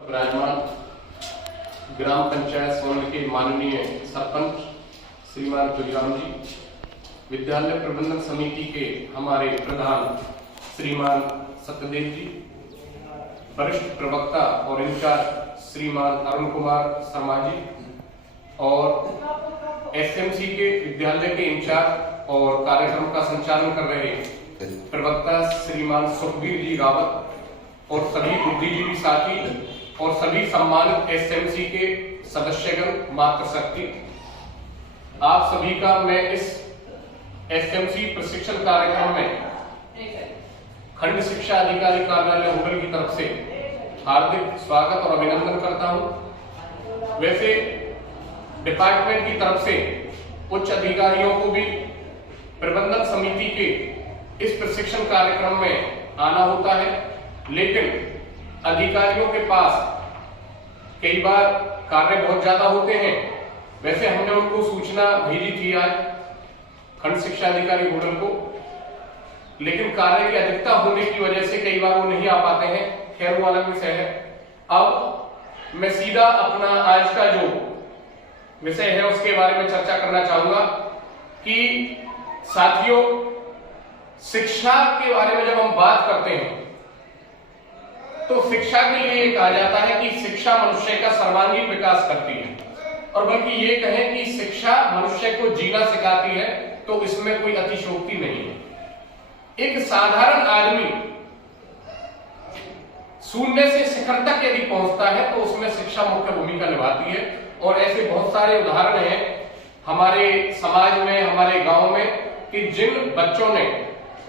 विराजमान ग्राम पंचायत सोलन के माननीय सरपंच श्रीमान तुलराम जी, विद्यालय प्रबंधन समिति के हमारे प्रधान श्रीमान सत्यदेव जी, वरिष्ठ प्रवक्ता और इंचार्ज श्रीमान अरुण कुमार शर्मा जी और एसएमसी के विद्यालय के इंचार्ज और कार्यक्रम का संचालन कर रहे प्रवक्ता श्रीमान सुखबीर जी रावत और सभी बुद्धिजीवी साथी और सभी सम्मानित एसएमसी के सदस्यगण, मातृशक्ति, आप सभी का मैं इस एसएमसी प्रशिक्षण कार्यक्रम में खंड शिक्षा अधिकारी कार्यालय होटल की तरफ से हार्दिक स्वागत और अभिनंदन करता हूं। वैसे डिपार्टमेंट की तरफ से उच्च अधिकारियों को भी प्रबंधन समिति के इस प्रशिक्षण कार्यक्रम में आना होता है, लेकिन अधिकारियों के पास कई बार कार्य बहुत ज्यादा होते हैं। वैसे हमने उनको सूचना भेजी थी आज खंड शिक्षा अधिकारी होटल को, लेकिन कार्य की अधिकता होने की वजह से कई बार वो नहीं आ पाते हैं। खैर वो अलग विषय है। अब मैं सीधा अपना आज का जो विषय है उसके बारे में चर्चा करना चाहूंगा कि साथियों, शिक्षा के बारे में जब हम बात करते हैं तो शिक्षा के लिए कहा जाता है कि शिक्षा मनुष्य का सर्वांगीण विकास करती है, और बल्कि ये कहें कि शिक्षा मनुष्य को जीना सिखाती है, तो इसमें कोई अतिशयोक्ति नहीं है। एक साधारण आदमी शून्य से शिखर तक यदि पहुंचता है तो उसमें शिक्षा मुख्य भूमिका निभाती है। और ऐसे बहुत सारे उदाहरण हैं हमारे समाज में, हमारे गांव में, कि जिन बच्चों ने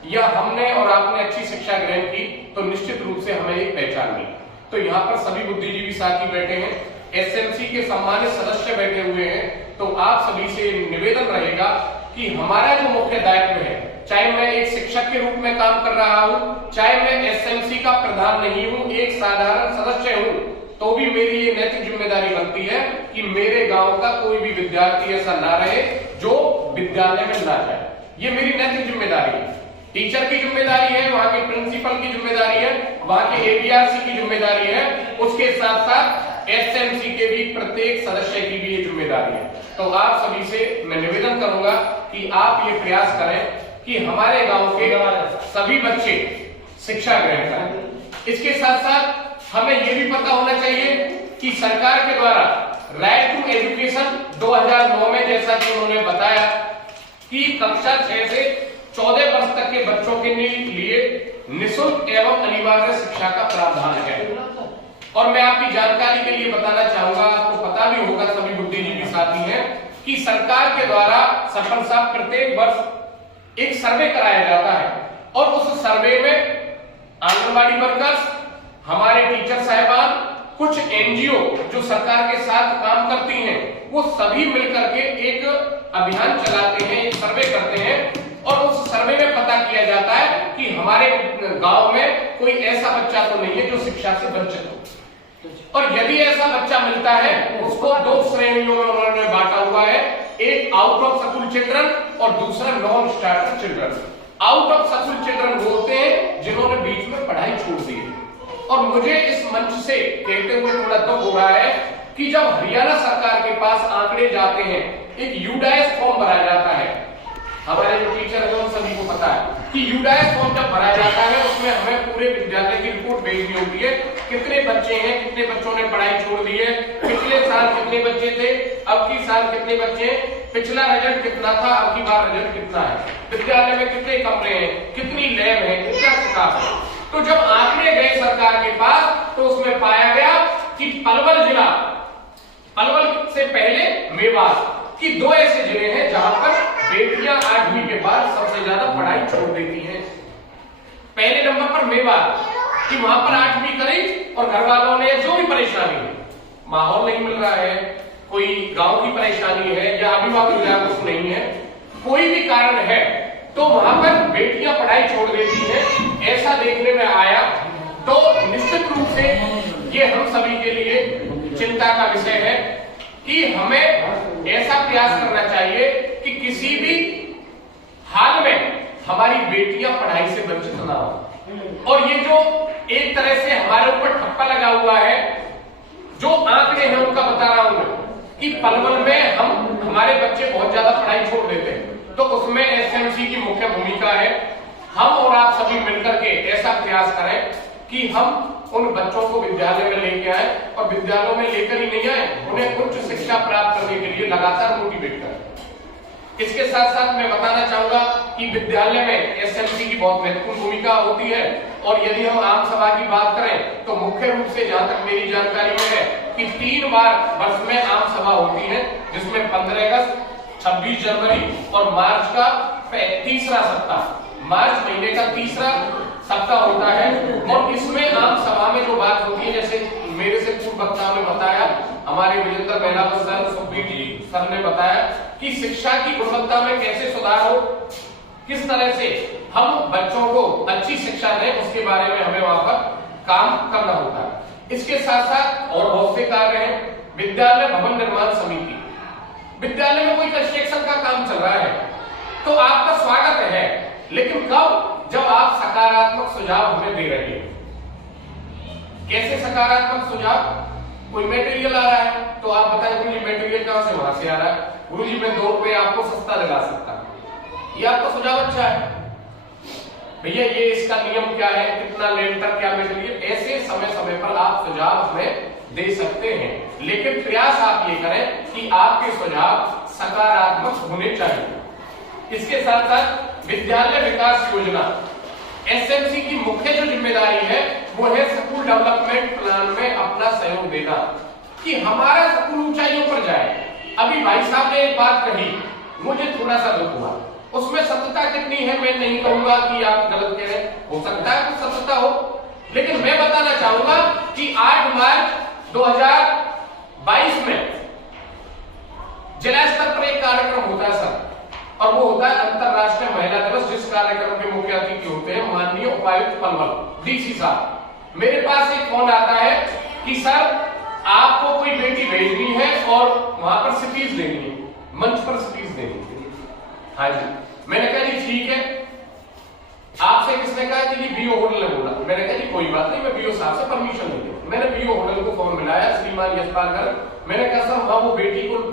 या हमने और आपने अच्छी शिक्षा ग्रहण की तो निश्चित रूप से हमें एक पहचान मिली। तो यहाँ पर सभी बुद्धिजीवी साथी बैठे हैं, एसएमसी के सम्मानित सदस्य बैठे हुए हैं, तो आप सभी से निवेदन रहेगा कि हमारा जो मुख्य दायित्व है, चाहे मैं एक शिक्षक के रूप में काम कर रहा हूँ, चाहे मैं एसएमसी का प्रधान नहीं हूँ, एक साधारण सदस्य हूँ, तो भी मेरी ये नैतिक जिम्मेदारी बनती है कि मेरे गांव का कोई भी विद्यार्थी ऐसा ना रहे जो विद्यालय में ना जाए। ये मेरी नैतिक जिम्मेदारी है। टीचर की जिम्मेदारी है, वहां के प्रिंसिपल की जिम्मेदारी है, वहां के एबीआरसी की जिम्मेदारी है, उसके साथ साथ एसएमसी के भी प्रत्येक सदस्य की भी ये जिम्मेदारी है। तो आप सभी से मैं निवेदन करूंगा कि आप ये प्रयास करें कि हमारे गांव के सभी बच्चे शिक्षा ग्रहण करें। इसके साथ साथ हमें ये भी पता होना चाहिए कि सरकार के द्वारा राइट टू एजुकेशन 2009 में, जैसा कि उन्होंने बताया, कि कक्षा 6 से 14 वर्ष तक के बच्चों के लिए निःशुल्क एवं अनिवार्य शिक्षा का प्रावधान है। और मैं आपकी जानकारी के लिए बताना चाहूंगा, आपको पता भी होगा, सभी बुद्धिजीवी साथी हैं, कि सरकार के द्वारा सरपंच साहब प्रत्येक वर्ष एक सर्वे कराया जाता है, और उस सर्वे में आंगनबाड़ी वर्कर्स, हमारे टीचर साहिबान, कुछ एनजीओ जो सरकार के साथ काम करती हैं, वो सभी मिलकर के एक अभियान चलाते हैं, एक सर्वे करते हैं, और उस सर्वे में पता किया जाता है कि हमारे गांव में कोई ऐसा बच्चा तो नहीं है जो शिक्षा से वंचित हो। और यदि ऐसा बच्चा मिलता है, उसको 2 श्रेणियों में उन्होंने बांटा हुआ है, एक आउट ऑफ स्कूल चिल्ड्रन और दूसरा non starter children. Out of school children वो होते हैं जिन्होंने बीच में पढ़ाई छोड़ दी है। और मुझे इस मंच से कहते हुए थोड़ा दुख हो रहा है कि जब हरियाणा सरकार के पास आंकड़े जाते हैं, एक यूडाइस फॉर्म भरा जाता है, हमारे जो टीचर है उन सभी को पता है कि यूडाइस फॉर्म जब भरा जाता है उसमें हमें पूरे विद्यालय की रिपोर्ट भेजनी होती है, कितने बच्चे हैं, कितने बच्चों ने पढ़ाई छोड़ दी है, पिछले साल कितने बच्चे थे, अब की साल कितने बच्चे, पिछला रिजल्ट कितना था, अब की बार रिजल्ट कितना है, विद्यालय में कितने कमरे हैं, कितनी लैब है, कितना स्टाफ है। तो जब आंकड़े गए सरकार के पास तो उसमें पाया गया कि पलवल से पहले मेवात कि 2 ऐसे जिले हैं जहां पर बेटियां 8वीं के बाद सबसे ज्यादा पढ़ाई छोड़ देती हैं। पहले नंबर पर मेवात कि वहां पर 8वीं करी और घर वालों ने जो भी परेशानी है, माहौल नहीं मिल रहा है, कोई गांव की परेशानी है या अभिभावक जागरूक नहीं है, कोई भी कारण है, तो वहां पर बेटियां पढ़ाई छोड़ देती हैं। ऐसा देखने में आया तो निश्चित रूप से ये हम सभी के लिए चिंता का विषय है कि हमें ऐसा प्रयास करना चाहिए कि किसी भी हाल में हमारी बेटियां पढ़ाई से वंचित ना हो। और ये जो एक तरह से हमारे ऊपर ठप्पा लगा हुआ है कि पलवल में हमारे बच्चे बहुत ज्यादा पढ़ाई छोड़ देते हैं, तो उसमें एसएमसी की मुख्य भूमिका है। हम और आप सभी मिलकर के ऐसा प्रयास करें कि हम उन बच्चों को विद्यालय में लेके आए, और विद्यालयों में लेकर ही नहीं आए, उन्हें उच्च शिक्षा प्राप्त करने के लिए लगातार मोटिवेट करें। इसके साथ साथ मैं बताना चाहूंगा कि विद्यालय में एसएमसी की बहुत महत्वपूर्ण भूमिका होती है, और यदि हम आम सभा की बात करें तो मुख्य रूप से जहां तक मेरी जानकारी में है कि 3 बार वर्ष में आम सभा होती है, जिसमें 15 अगस्त, 26 जनवरी और मार्च का तीसरा सप्ताह, मार्च महीने का तीसरा सप्ताह होता है। और इसमें आम सभा में जो बात होती है, जैसे मेरे से पूर्व वक्ताओं ने बताया, हमारे विजेंद्र महिलावत सर, सुखबीर जी सर ने बताया कि शिक्षा की गुणवत्ता में कैसे सुधार हो, किस तरह से हम बच्चों को अच्छी शिक्षा दें, उसके बारे में हमें वहां पर काम करना होता है। इसके साथ साथ और बहुत से कार्य हैं। विद्यालय भवन निर्माण समिति, विद्यालय में कोई कंस्ट्रक्शन का काम चल रहा है तो आपका स्वागत है, लेकिन कब? जब आप सकारात्मक सुझाव हमें दे रहे हैं। कैसे सकारात्मक सुझाव? कोई मटेरियल आ रहा है तो आप बताएं गुरुजी मटेरियल कहां से? वहां से आ रहा है। गुरुजी मैं 2 रुपए आपको सस्ता लगा सकता हूं, ये आपका सुझाव अच्छा है। भैया ये इसका नियम क्या है, कितना लेंटर, क्या मटेरियल, ऐसे समय समय पर आप सुझाव हमें दे सकते हैं, लेकिन प्रयास आप ये करें कि आपके सुझाव सकारात्मक होने चाहिए। इसके साथ साथ विद्यालय विकास योजना, एसएमसी की मुख्य जो जिम्मेदारी है वो है स्कूल डेवलपमेंट प्लान में अपना सहयोग देना, कि हमारा स्कूल ऊंचाइयों पर जाए। अभी भाई साहब ने एक बात कही, मुझे थोड़ा सा दुख हुआ, उसमें सत्यता कितनी है मैं नहीं कहूंगा कि आप गलत कह रहे हैं, हो सकता है कुछ सत्यता हो, लेकिन मैं बताना चाहूंगा कि 8 मार्च 2022 में जिला स्तर पर एक कार्यक्रम होता है सर, और वो होता है अंतरराष्ट्रीय महिला दिवस, जिस कार्यक्रम के मुख्य अतिथि होते हैं माननीय उपायुक्त पलवल डीसी साहब। मेरे पास एक फोन आता है कि सर आपको कोई बेटी भेजनी है और वहां पर स्पीच देनी है, मंच पर स्पीच देनी है। हाँ जी, मैंने कहा जी ठीक है। आपसे किसने कहा कि बीओ होटल ने बोला? मैंने कहा जी कोई बात नहीं, मैं बीओ साहब से परमिशन ले लूं। मैंने बीओ होटल को फोन मिलाया, श्रीमान यशपाल कर, मैंने कहा सर वहां वो बेटी को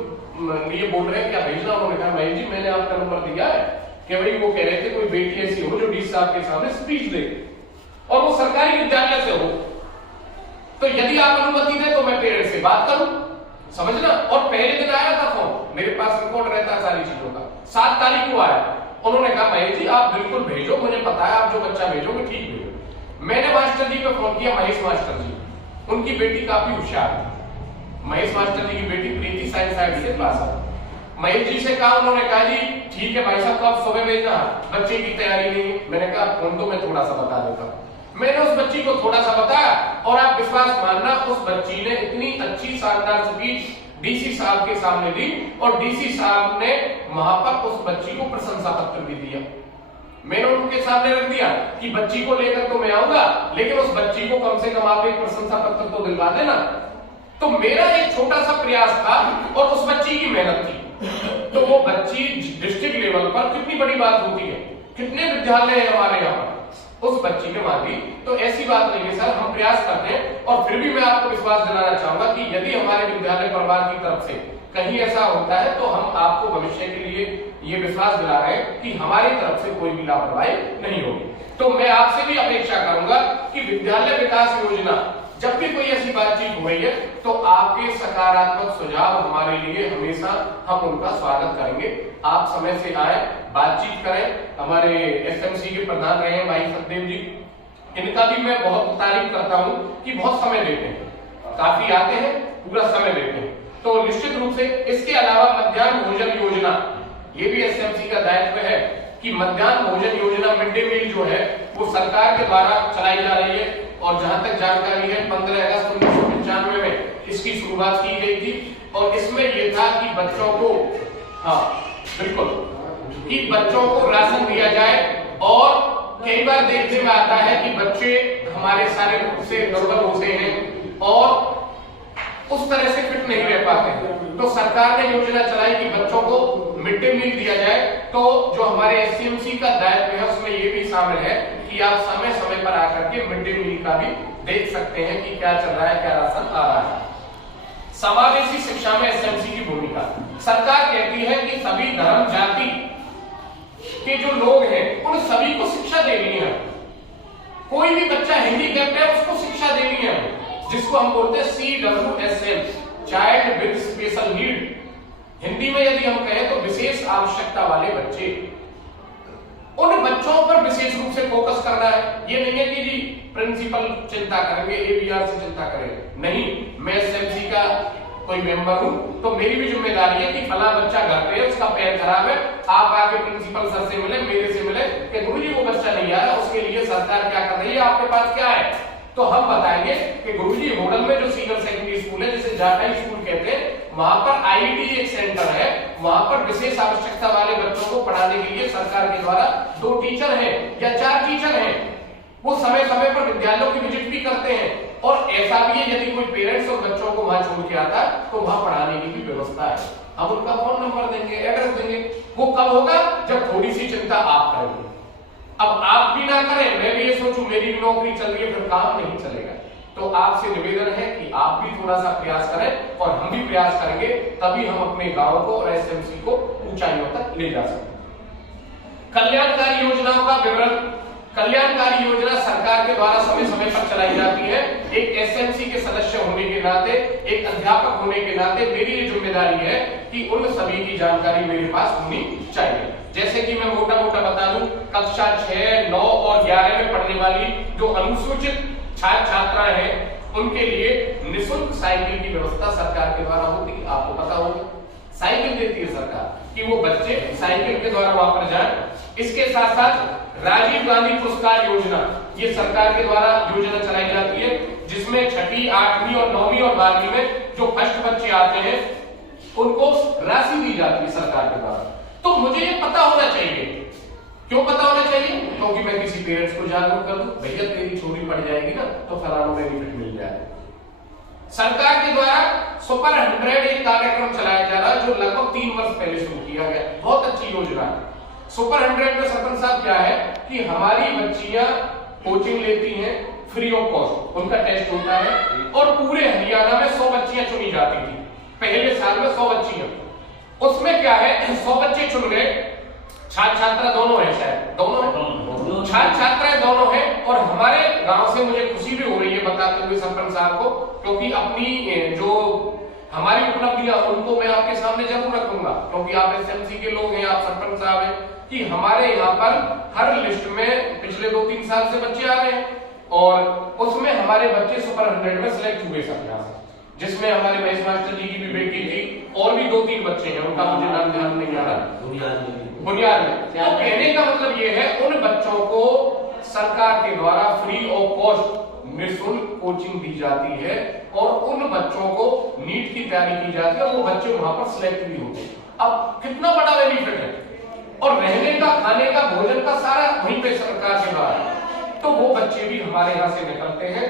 ये बोल रहे हैं क्या भेजना? उन्होंने कहा महेश जी मैंने आपका नंबर दिया है कि भाई वो कह रहे थे कोई बेटी ऐसी हो जो डीसी साहब के सामने स्पीच दे, और वो सरकारी विद्यालय से हो, तो यदि आप अनुमति दें तो मैं पेरेंट्स से बात करूं, समझना। और पहले दिन आया था फोन, मेरे पास रिकॉर्ड रहता है सारी चीजों का। 7 तारीख को आया, उन्होंने कहा महेश जी आप बिल्कुल भेजो, मुझे पता है आप जो बच्चा भेजोगे ठीक भेजो। मैंने मास्टर जी पे फोन किया, महेश मास्टर जी, उनकी बेटी काफी होशियार है, महेश मास्टर जी की बेटी प्रीति साइंस साइड से पास है। महेश जी से कहा, उन्होंने कहा जी ठीक है भाई साहब तो आप सुबह भेजना, बच्चे की तैयारी नहीं। मैंने कहा फोन तो मैं थोड़ा सा बता देता हूं। मैंने उस बच्ची को थोड़ा सा बताया, और आप विश्वास मानना उस बच्ची ने इतनी अच्छी शानदार स्पीच डीसी साहब के सामने दी, और डीसी साहब ने वहां पर उस बच्ची को प्रशंसा पत्र भी दिया। मैंने उनके सामने रख दिया कि बच्ची को लेकर तो मैं आऊंगा, लेकिन उस बच्ची को कम से कम आप एक प्रशंसा पत्र तो दिलवा देना। तो मेरा एक छोटा सा प्रयास था, और उस बच्ची की मेहनत थी, तो वो बच्ची डिस्ट्रिक्ट लेवल पर कितनी बड़ी बात होती है, कितने विद्यालय है हमारे यहाँ पर, उस बच्ची ने मांगी। तो ऐसी बात नहीं है सर, हम प्रयास करते हैं, और फिर भी मैं आपको विश्वास दिलाना चाहूंगा कि यदि हमारे विद्यालय परिवार की तरफ से कहीं ऐसा होता है तो हम आपको भविष्य के लिए ये विश्वास दिला रहे हैं कि हमारी तरफ से कोई भी लापरवाही नहीं होगी। तो मैं आपसे भी अपेक्षा करूंगा कि विद्यालय विकास योजना जब भी कोई ऐसी बातचीत हो रही है तो आपके सकारात्मक सुझाव हमारे लिए हमेशा, हम उनका स्वागत करेंगे। आप समय से आए, बातचीत करें। हमारे एसएमसी के प्रधान रहे हैं भाई सतदेव जी, इनका भी मैं बहुत तारीफ करता हूं कि बहुत समय देते हैं, काफी आते हैं, पूरा समय देते हैं। तो निश्चित रूप से इसके अलावा मध्याह्न भोजन योजना, ये भी एसएमसी का दायित्व है कि मध्याह्न भोजन योजना मिड डे मील जो है वो सरकार के द्वारा चलाई जा रही है, और जहां तक जानकारी है 15 अगस्त 1995 में इसकी शुरुआत की गई थी। और इसमें यह था कि बच्चों को, हाँ बिल्कुल, कि बच्चों को राशन दिया जाए। और कई बार देखने में आता है कि बच्चे हमारे शारीरिक रूप से दुर्बल होते हैं और उस तरह से फिट नहीं रह पाते हैं, तो सरकार ने योजना चलाई कि बच्चों को मिड डे मील दिया जाए। तो जो हमारे एससीएमसी का दायित्व है उसमें ये भी शामिल है कि आप समय समय पर आकर के मिड डे मील का भी देख सकते हैं कि क्या चल रहा है, क्या राशन आ रहा है। समावेशी शिक्षा में एसएमसी की भूमिका। सरकार कहती है कि सभी धर्म जाति के जो लोग हैं उन सभी को शिक्षा देनी है। कोई भी बच्चा हैंडीकैप्ड है उसको शिक्षा देनी है, जिसको हम बोलते हैं CWSM, child with special need. Hindi में यदि हम कहें तो विशेष आवश्यकता वाले बच्चे। उन बच्चों पर विशेष रूप से फोकस करना है। ये नहीं है कि जी प्रिंसिपल चिंता करेंगे, ABR से चिंता करेंगे, नहीं। मैं एसएमसी का कोई मेंबर हूं तो मेरी भी जिम्मेदारी है कि फला बच्चा घर पे है, उसका पैर खराब है, आप आके प्रिंसिपल सर से मिले, मेरे से मिले कि गुरुजी वो बच्चा नहीं आया, उसके लिए सरकार क्या कर रही है, आपके पास क्या है। तो हम बताएंगे कि गुरुजी होडल में जो सीनियर सेकेंडरी स्कूल है, जिसे जाटाई स्कूल कहते हैं, वहां पर IED एक सेंटर है, वहां पर विशेष आवश्यकता वाले बच्चों को पढ़ाने के लिए सरकार के द्वारा 2 टीचर हैं या 4 टीचर हैं। वो समय समय पर विद्यालयों की विजिट भी करते हैं। और ऐसा भी है यदि कोई पेरेंट्स और बच्चों को वहां छोड़ के आता तो वहां पढ़ाने की भी व्यवस्था है। हम उनका फोन नंबर देंगे, एड्रेस देंगे। वो कब होगा, जब थोड़ी सी चिंता आप करेंगे। अब आप भी ना करें, मैं भी ये सोचूं मेरी भी नौकरी चल रही है, फिर काम नहीं चलेगा। तो आपसे निवेदन है कि आप भी थोड़ा सा प्रयास करें और हम भी प्रयास करेंगे, तभी हम अपने गांव को और एसएमसी को ऊंचाइयों तक ले जा सकते। कल्याणकारी योजनाओं का विवरण। कल्याणकारी योजना सरकार के द्वारा समय समय पर चलाई जाती है। एक एसएमसी के सदस्य होने के नाते, एक अध्यापक होने के नाते मेरी ये जिम्मेदारी है कि उन सभी की जानकारी मेरे पास होनी चाहिए। जैसे कि मैं मोटा मोटा बता दूं, कक्षा 6, 9 और 11 में पढ़ने वाली जो अनुसूचित छात्र छात्राएं हैं उनके लिए निःशुल्क साइकिल की व्यवस्था सरकार के द्वारा होती है। आपको पता होगा साइकिल देती है सरकार कि वो बच्चे साइकिल के द्वारा वहां पर जाएं। इसके साथ साथ राजीव गांधी पुरस्कार योजना, ये सरकार के द्वारा योजना चलाई जाती है, जिसमें 6वीं, 8वीं और 9वीं और 12वीं में जो फर्स्ट बच्चे आते हैं उनको राशि दी जाती है सरकार के द्वारा। तो मुझे ये पता होना चाहिए। क्यों पता होना चाहिए? क्योंकि मैं किसी पेरेंट्स को जागरूक कर दूं, भैया तेरी छोरी पड़ जाएगी ना तो फलाना बेनिफिट मिल जाएगा। सरकार के द्वारा सुपर 100 एक कार्यक्रम चलाया जा रहा है, जो लगभग 3 वर्ष पहले शुरू किया गया। बहुत अच्छी योजना है। सुपर 100 में सरपंच साहब क्या है कि हमारी बच्चियां कोचिंग लेती हैं फ्री ऑफ कॉस्ट, उनका टेस्ट होता है और पूरे हरियाणा में 100 बच्चियां चुनी जाती थी। पहले साल में 100 बच्चियां, उसमें क्या है 100 बच्चे चुन गए। छात्र छात्रा दोनों है, शायद दोनों है, छात्र छात्राएं दोनों हैं। और हमारे गांव से मुझे खुशी भी हो रही है बताते हुए सरपंच साहब को, क्योंकि अपनी जो हमारी उपलब्धियां उनको मैं आपके सामने जरूर रखूंगा, क्योंकि आप एसएमसी के लोग हैं, आप सरपंच साहब हैं, कि हमारे यहाँ पर हर लिस्ट में पिछले 2-3 साल से बच्चे आ रहे हैं और उसमें हमारे बच्चे सुपर 100 में सिलेक्ट हुए सब यहाँ से, जिसमें हमारे महेश मास्टर जी की भी बेटी थी और भी 2-3 बच्चे हैं, उनका मुझे नाम ध्यान नहीं आ रहा, बुनियाद में। तो कहने का मतलब ये है उन बच्चों को सरकार के द्वारा फ्री ऑफ कॉस्ट निःशुल्क कोचिंग दी जाती है और उन बच्चों को नीट की तैयारी की जाती है और वो बच्चे वहां पर सिलेक्ट भी होते हैं। अब कितना बड़ा बेनिफिट है। और रहने का, खाने का, भोजन का सारा वहीं पे सरकार के द्वारा, तो वो बच्चे भी हमारे यहाँ से निकलते हैं।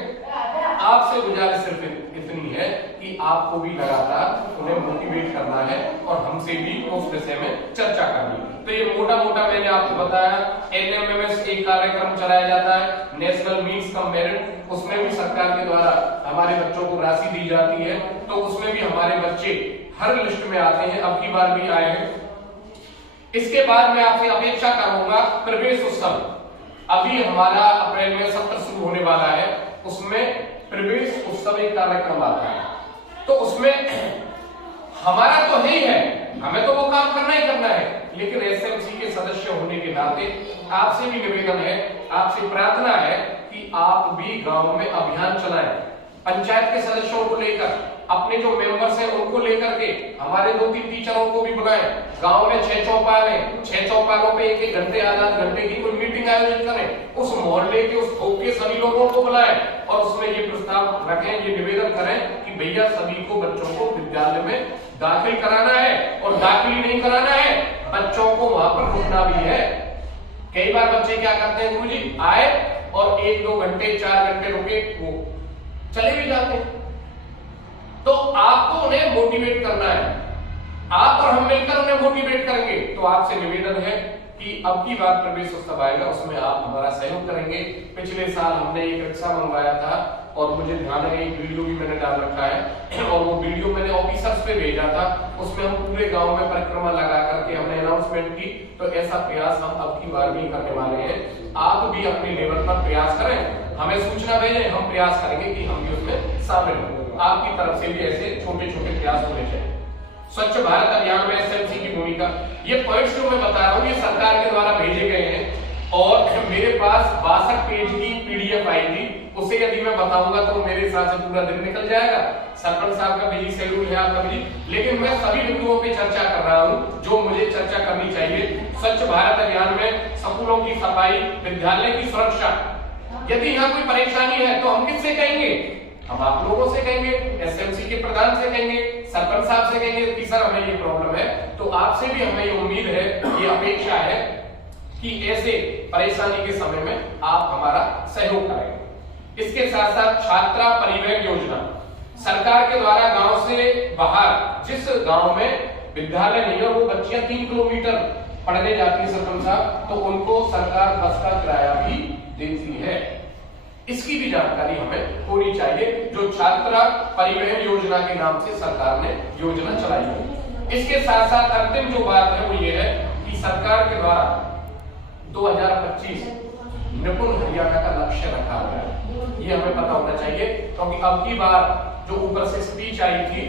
आपसे गुजारिश सिर्फ इतनी है कि आपको भी लगातार उन्हें मोटिवेट करना है और हमसे भी उस विषय में चर्चा करनी है। तो ये मोटा मोटा मैंने आपको बताया। NMMS एक कार्यक्रम चलाया जाता है, नेशनल मीन्स कम मेरिट, उसमें भी सरकार के द्वारा हमारे बच्चों को राशि दी जाती है, तो उसमें भी हमारे बच्चे हर लिस्ट में आते हैं, अब की बार भी आए हैं। इसके बाद मैं आपसे अपेक्षा करूंगा प्रवेश उत्सव, अभी हमारा अप्रैल में सत्र शुरू होने वाला है, उसमें प्रवेश उत्सव एक कार्यक्रम आता है। तो उसमें हमारा तो है ही है, हमें तो वो काम करना ही करना है, लेकिन एसएमसी के सदस्य होने के नाते आपसे भी निवेदन है, आपसे प्रार्थना है कि आप भी गांव में अभियान चलाएं, पंचायत के सदस्यों को लेकर, अपने जो मेंबर्स हैं उनको लेकर के, हमारे 2-3 टीचरों को भी बुलाएं। गांव में 6 चौपाल हैं, 6 चौपालों पे 1-1 घंटे, आधा घंटे की कोई मीटिंग आयोजित करें, उस मोहल्ले के, उस थोक के सभी लोगों को बुलाएं और उसमें ये प्रस्ताव रखें, ये निवेदन करें कि भैया सभी को बच्चों को विद्यालय में दाखिल कराना है और दाखिल नहीं कराना है, बच्चों को वहां पर रुकना भी है। कई बार बच्चे क्या करते हैं, गुरुजी आए और 1-2 घंटे 4 घंटे रुके, वो चले भी जाते हैं। तो आपको उन्हें मोटिवेट करना है, आप और हम मिलकर उन्हें मोटिवेट करेंगे। तो आपसे निवेदन है कि अब की बार प्रवेश उत्सव आएगा, उसमें आप हमारा सहयोग करेंगे। पिछले साल हमने एक रिक्शा मंगवाया था और मुझे ध्यान है एक वीडियो भी मैंने डाल रखा है और वो वीडियो मैंने ऑफिसर्स पे भेजा था। उसमें हम पूरे गांव में परिक्रमा लगा करके हमने अनाउंसमेंट की। तो ऐसा प्रयास हम अब की बार भी करने वाले हैं। आप भी अपने लेवल पर प्रयास करें, हमें सूचना भेजें, हम प्रयास करेंगे कि हम भी उसमें शामिल हों। आपकी तरफ से भी ऐसे छोटे छोटे प्रयास होने चाहिए। स्वच्छ भारत अभियान में एसएमसी की भूमिका, ये पॉइंट्स जो मैं बता रहा हूँ ये सरकार के द्वारा भेजे गए हैं और मेरे पास 62 पेज की पीडीएफ आई थी। उसे यदि मैं बताऊंगा तो मेरे हिसाब से पूरा दिन निकल जाएगा। सरपंच साहब का बिजी शेड्यूल है, आपका बिजी, लेकिन मैं सभी बिंदुओं पे चर्चा कर रहा हूँ जो मुझे चर्चा करनी चाहिए। स्वच्छ भारत अभियान में स्कूलों की सफाई, विद्यालय की सुरक्षा, यदि यहाँ कोई परेशानी है तो हम किससे कहेंगे? हम आप लोगों से कहेंगे, एसएमसी के प्रधान से कहेंगे, सरपंच साहब से कहेंगे कि सर हमें ये प्रॉब्लम है। तो आपसे भी हमें ये उम्मीद है, ये अपेक्षा है कि ऐसे परेशानी के समय में आप हमारा सहयोग करेंगे। इसके साथ साथ छात्रा परिवहन योजना, सरकार के द्वारा गांव से बाहर जिस गांव में विद्यालय नहीं है वो बच्चियां 3 किलोमीटर पढ़ने जाती है सरपंच साहब, तो उनको सरकार बस का किराया भी देती है। इसकी भी जानकारी हमें होनी चाहिए, जो छात्रा परिवहन योजना के नाम से सरकार ने योजना चलाई है। इसके साथ साथ अंतिम जो बात है वो ये है कि सरकार के द्वारा 2025 निपुण हरियाणा का लक्ष्य रखा गया है। ये हमें पता होना चाहिए, क्योंकि अब की बार जो ऊपर से स्पीच आई थी